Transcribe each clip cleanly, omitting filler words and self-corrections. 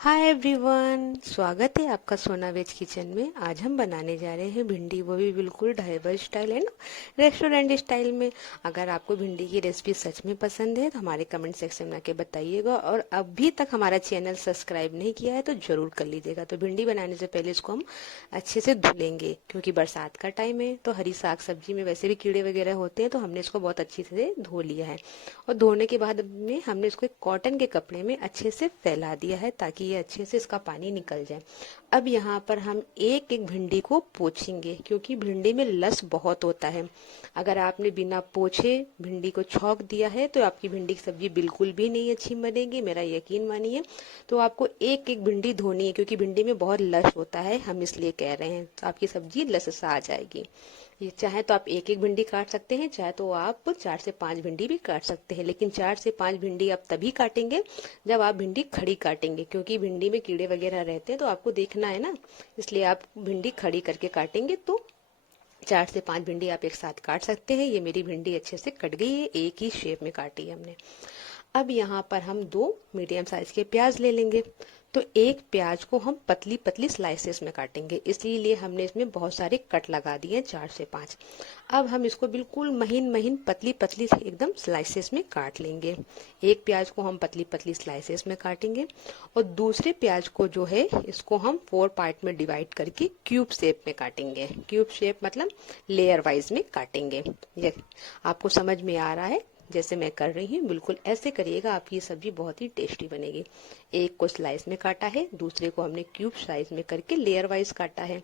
Hi everyone, स्वागत है आपका सोना वेज किचन में। आज हम बनाने जा रहे हैं भिंडी, वो भी बिल्कुल dhaba style and restaurant style में। अगर आपको भिंडी की रेसिपी सच में पसंद है तो हमारे कमेंट सेक्शन में आके बताइएगा, और अभी तक हमारा चैनल सब्सक्राइब नहीं किया है तो जरूर कर लीजिएगा। तो भिंडी बनाने से पहले इसको हम अच्छे से धुलेंगे, क्योंकि बरसात का टाइम है तो हरी साग सब्जी में वैसे भी कीड़े वगैरह होते हैं, तो हमने इसको बहुत अच्छी से धो लिया है। और धोने के बाद में हमने इसको एक कॉटन के कपड़े में अच्छे से फैला दिया है, ताकि ये अच्छे से इसका पानी निकल जाए। अब यहाँ पर हम एक एक भिंडी को पोंछेंगे, क्योंकि भिंडी में लस बहुत होता है। अगर आपने बिना पोछे भिंडी को छौंक दिया है तो आपकी भिंडी की सब्जी बिल्कुल भी नहीं अच्छी बनेगी, मेरा यकीन मानिए। तो आपको एक एक भिंडी धोनी है, क्योंकि भिंडी में बहुत लस होता है, हम इसलिए कह रहे हैं। तो आपकी सब्जी लस सा आ जाएगी। ये चाहे तो आप एक एक भिंडी काट सकते हैं, चाहे तो आप 4 से 5 भिंडी भी काट सकते हैं, लेकिन 4 से 5 भिंडी आप तभी काटेंगे जब आप भिंडी खड़ी काटेंगे, क्योंकि भिंडी में कीड़े वगैरह रहते हैं तो आपको देखना है ना, इसलिए आप भिंडी खड़ी करके काटेंगे। तो 4 से 5 भिंडी आप एक साथ काट सकते हैं। ये मेरी भिंडी अच्छे से कट गई है, एक ही शेप में काटी है हमने। अब यहाँ पर हम 2 मीडियम साइज के प्याज ले लेंगे। तो एक प्याज को हम पतली पतली स्लाइसेस में काटेंगे, इसलिए हमने इसमें बहुत सारे कट लगा दिए 4 से 5। अब हम इसको बिल्कुल महीन महीन पतली पतली एकदम स्लाइसेस में काट लेंगे। एक प्याज को हम पतली पतली स्लाइसेस में काटेंगे, और दूसरे प्याज को जो है इसको हम 4 पार्ट में डिवाइड करके क्यूब शेप में काटेंगे। क्यूब शेप मतलब लेयर वाइज में काटेंगे। ये आपको समझ में आ रहा है? जैसे मैं कर रही हूँ बिल्कुल ऐसे करिएगा, आपकी ये सब्जी बहुत ही टेस्टी बनेगी। एक को स्लाइस में काटा है, दूसरे को हमने क्यूब साइज में करके लेयर वाइज काटा है।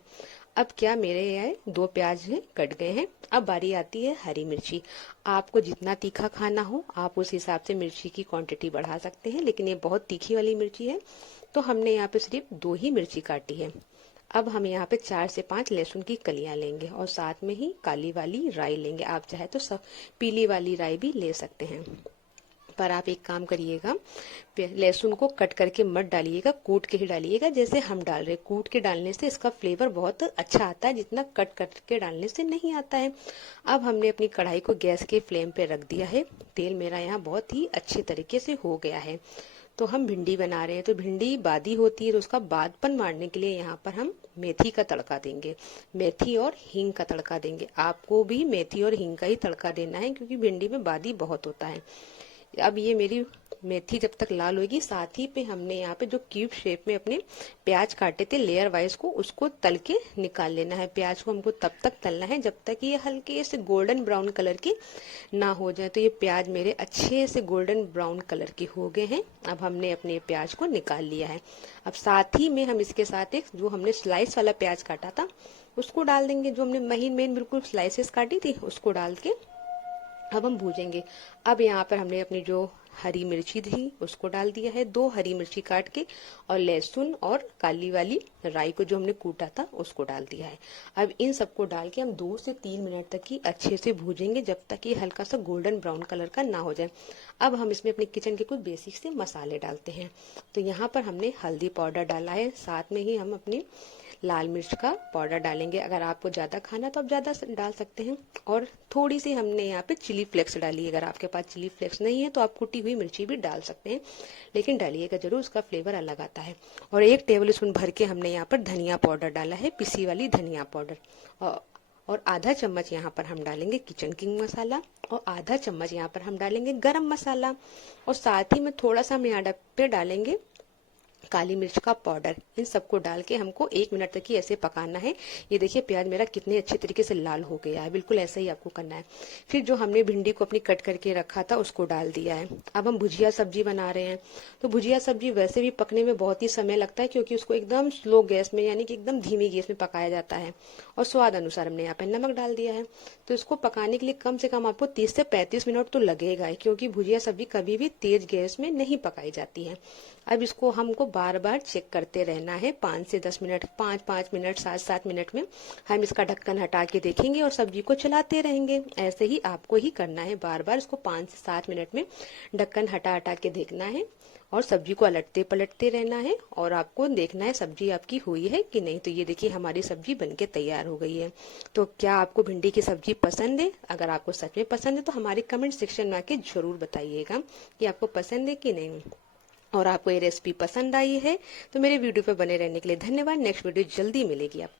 अब क्या मेरे यहाँ 2 प्याज हैं कट गए हैं। अब बारी आती है हरी मिर्ची। आपको जितना तीखा खाना हो आप उस हिसाब से मिर्ची की क्वांटिटी बढ़ा सकते हैं, लेकिन ये बहुत तीखी वाली मिर्ची है तो हमने यहाँ पे सिर्फ 2 ही मिर्ची काटी है। अब हम यहाँ पे 4 से 5 लहसुन की कलियां लेंगे, और साथ में ही काली वाली राई लेंगे। आप चाहे तो सब पीली वाली राई भी ले सकते हैं, पर आप एक काम करिएगा, लहसुन को कट करके मत डालिएगा, कूट के ही डालिएगा जैसे हम डाल रहे। कूट के डालने से इसका फ्लेवर बहुत अच्छा आता है, जितना कट करके डालने से नहीं आता है। अब हमने अपनी कढ़ाई को गैस के फ्लेम पे रख दिया है। तेल मेरा यहाँ बहुत ही अच्छे तरीके से हो गया है। तो हम भिंडी बना रहे हैं, तो भिंडी बादी होती है, तो उसका बादपन मारने के लिए यहाँ पर हम मेथी का तड़का देंगे। मेथी और हींग का तड़का देंगे। आपको भी मेथी और हींग का ही तड़का देना है, क्योंकि भिंडी में बादी बहुत होता है। अब ये मेरी मेथी जब तक लाल होगी, साथ ही पे हमने यहाँ पे जो क्यूब शेप में अपने प्याज काटे थे लेयर वाइज को, उसको तल के निकाल लेना है। प्याज को हमको तब तक तलना है जब तक ये हल्के से गोल्डन ब्राउन कलर की ना हो जाए। तो ये प्याज मेरे अच्छे से गोल्डन ब्राउन कलर के हो गए हैं। अब हमने अपने प्याज को निकाल लिया है। अब साथ ही में हम इसके साथ एक जो हमने स्लाइस वाला प्याज काटा था उसको डाल देंगे, जो हमने महीन महीन बिल्कुल स्लाइसेस काटी थी उसको डाल के अब हम भूजेंगे। अब यहाँ पर हमने अपनी जो हरी मिर्ची थी उसको डाल दिया है, 2 हरी मिर्ची काट के, और लहसुन और काली वाली राई को जो हमने कूटा था उसको डाल दिया है। अब इन सबको डाल के हम 2 से 3 मिनट तक ही अच्छे से भूजेंगे, जब तक ये हल्का सा गोल्डन ब्राउन कलर का ना हो जाए। अब हम इसमें अपने किचन के कुछ बेसिक से मसाले डालते हैं। तो यहाँ पर हमने हल्दी पाउडर डाला है, साथ में ही हम अपनी लाल मिर्च का पाउडर डालेंगे। अगर आपको ज्यादा खाना तो आप ज्यादा डाल सकते हैं। और थोड़ी सी हमने यहाँ पे चिली फ्लेक्स डाली है। अगर आपके पास चिली फ्लेक्स नहीं है तो आप कुटी हुई मिर्ची भी डाल सकते हैं, लेकिन डालिएगा जरूर, उसका फ्लेवर अलग आता है। और 1 टेबल स्पून भर के हमने यहाँ पर धनिया पाउडर डाला है, पिसी वाली धनिया पाउडर। और आधा चम्मच यहाँ पर हम डालेंगे किचन किंग मसाला, और आधा चम्मच यहाँ पर हम डालेंगे गरम मसाला, और साथ ही में थोड़ा सा हम यहाँ पे डालेंगे काली मिर्च का पाउडर। इन सबको डाल के हमको 1 मिनट तक ही ऐसे पकाना है। ये देखिए प्याज मेरा कितने अच्छे तरीके से लाल हो गया है, बिल्कुल ऐसा ही आपको करना है। फिर जो हमने भिंडी को अपनी कट करके रखा था उसको डाल दिया है। अब हम भुजिया सब्जी बना रहे हैं। तो भुजिया सब्जी वैसे भी पकने में बहुत ही समय लगता है, क्योंकि उसको एकदम स्लो गैस में यानी कि एकदम धीमी गैस में पकाया जाता है, और स्वाद अनुसार हमने यहाँ पे नमक डाल दिया है। तो इसको पकाने के लिए कम से कम आपको 30 से 35 मिनट तो लगेगा, क्योंकि भुजिया सब्जी कभी भी तेज गैस में नहीं पकाई जाती है। अब इसको हमको बार बार चेक करते रहना है, 5 से 10 मिनट, 5-5 मिनट, 7-7 मिनट में हम इसका ढक्कन हटा के देखेंगे और सब्जी को चलाते रहेंगे। ऐसे ही आपको ही करना है, बार बार इसको 5 से 7 मिनट में ढक्कन हटा हटा के देखना है, और सब्जी को अलटते पलटते रहना है, और आपको देखना है सब्जी आपकी हुई है कि नहीं। तो ये देखिए हमारी सब्जी बनके तैयार हो गई है। तो क्या आपको भिंडी की सब्जी पसंद है? अगर आपको सच में पसंद है तो हमारे कमेंट सेक्शन में आके जरूर बताइएगा कि आपको पसंद है कि नहीं। और आपको ये रेसिपी पसंद आई है तो मेरे वीडियो पे बने रहने के लिए धन्यवाद। नेक्स्ट वीडियो जल्दी मिलेगी आप